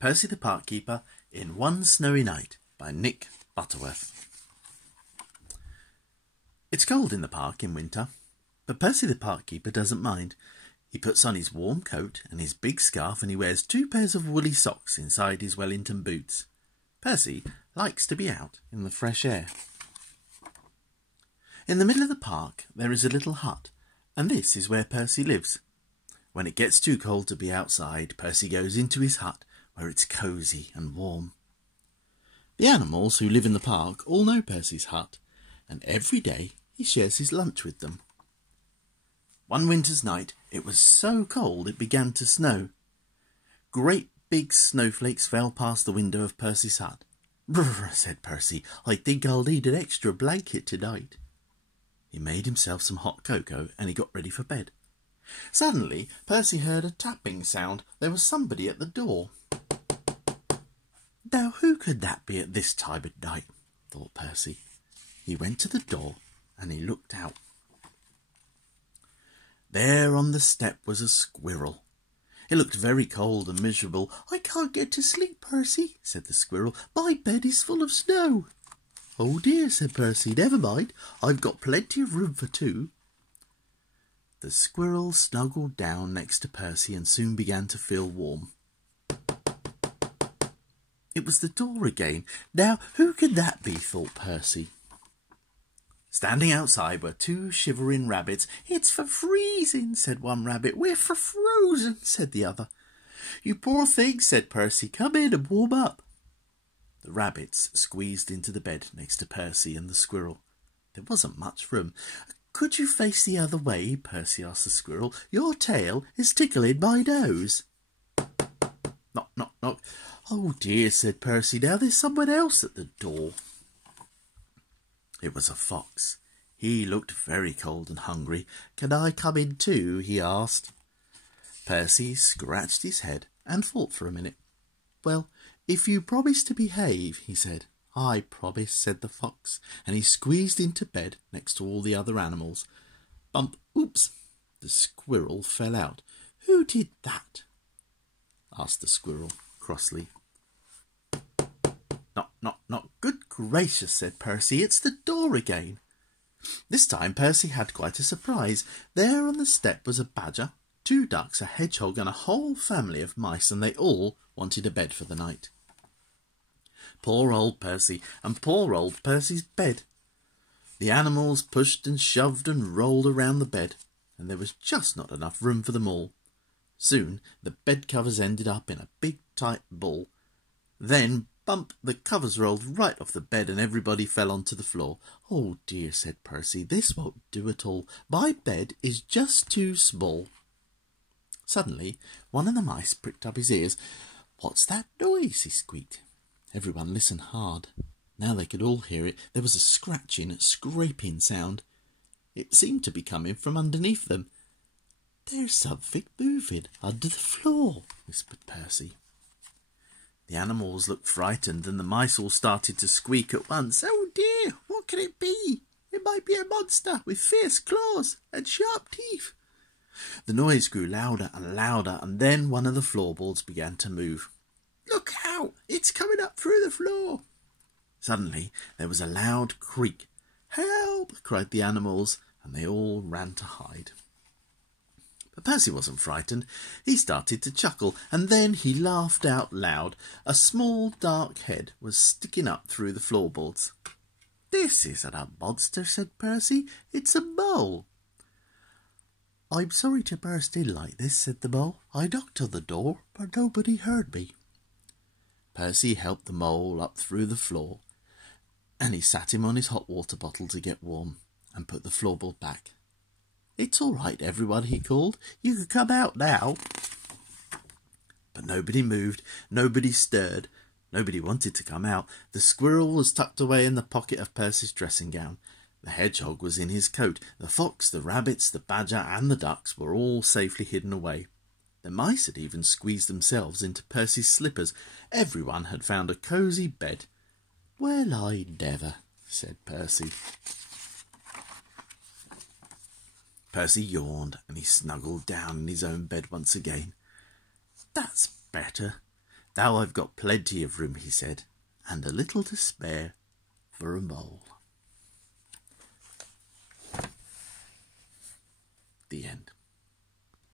Percy the Park Keeper in One Snowy Night by Nick Butterworth. It's cold in the park in winter, but Percy the Park Keeper doesn't mind. He puts on his warm coat and his big scarf, and he wears 2 pairs of woolly socks inside his Wellington boots. Percy likes to be out in the fresh air. In the middle of the park there is a little hut, and this is where Percy lives. When it gets too cold to be outside, Percy goes into his hut, where it's cosy and warm. The animals who live in the park all know Percy's hut, and every day he shares his lunch with them. One winter's night it was so cold it began to snow. Great big snowflakes fell past the window of Percy's hut. "Brr," said Percy, "I think I'll need an extra blanket tonight." He made himself some hot cocoa and he got ready for bed. Suddenly Percy heard a tapping sound. There was somebody at the door. Now who could that be at this time of night? Thought Percy. He went to the door and he looked out. There on the step was a squirrel. It looked very cold and miserable. "I can't get to sleep, Percy," said the squirrel. "My bed is full of snow." "Oh dear," said Percy, "never mind. I've got plenty of room for 2. The squirrel snuggled down next to Percy and soon began to feel warm. It was the door again. Now who could that be, thought Percy. Standing outside were 2 shivering rabbits. "It's for freezing," said one rabbit. "We're for frozen," said the other. "You poor thing," said Percy. "Come in and warm up." The rabbits squeezed into the bed next to Percy and the squirrel. There wasn't much room. "Could you face the other way?" Percy asked the squirrel. "Your tail is tickling my nose." Knock, knock, knock. "Oh dear," said Percy. "Now there's someone else at the door." It was a fox. He looked very cold and hungry. "Can I come in too?" he asked. Percy scratched his head and thought for a minute. "Well, if you promise to behave," he said. "I promise," said the fox, and he squeezed into bed next to all the other animals. Bump! Oops! The squirrel fell out. "Who did that?" asked the squirrel crossly. "Knock, knock, knock. Good gracious," said Percy. "It's the door again." This time Percy had quite a surprise. There on the step was a badger, 2 ducks, a hedgehog, and a whole family of mice, and they all wanted a bed for the night. Poor old Percy, and poor old Percy's bed. The animals pushed and shoved and rolled around the bed, and there was just not enough room for them all. Soon the bed covers ended up in a big tight ball. Then, bump, the covers rolled right off the bed and everybody fell onto the floor. "Oh dear," said Percy, "this won't do at all. My bed is just too small." Suddenly one of the mice pricked up his ears. "What's that noise?" he squeaked. Everyone listened hard. Now they could all hear it. There was a scratching, scraping sound. It seemed to be coming from underneath them. "There's something moving under the floor," whispered Percy. The animals looked frightened and the mice all started to squeak at once. "Oh dear, what can it be? It might be a monster with fierce claws and sharp teeth." The noise grew louder and louder, and then one of the floorboards began to move. "Look out! It's coming up through the floor." Suddenly there was a loud creak. "Help!" cried the animals, and they all ran to hide. But Percy wasn't frightened. He started to chuckle, and then he laughed out loud. A small dark head was sticking up through the floorboards. "This isn't a monster," said Percy. "It's a mole." "I'm sorry to burst in like this," said the mole. "I knocked on the door, but nobody heard me." Percy helped the mole up through the floor, and he sat him on his hot water bottle to get warm, and put the floorboard back. "It's all right, everyone," he called. "You can come out now." But nobody moved, nobody stirred, nobody wanted to come out. The squirrel was tucked away in the pocket of Percy's dressing gown. The hedgehog was in his coat. The fox, the rabbits, the badger, and the ducks were all safely hidden away. The mice had even squeezed themselves into Percy's slippers. Everyone had found a cosy bed. "Well, I never," said Percy. Percy yawned and he snuggled down in his own bed once again. "That's better. "Now I've got plenty of room," he said, "and a little to spare for a mole."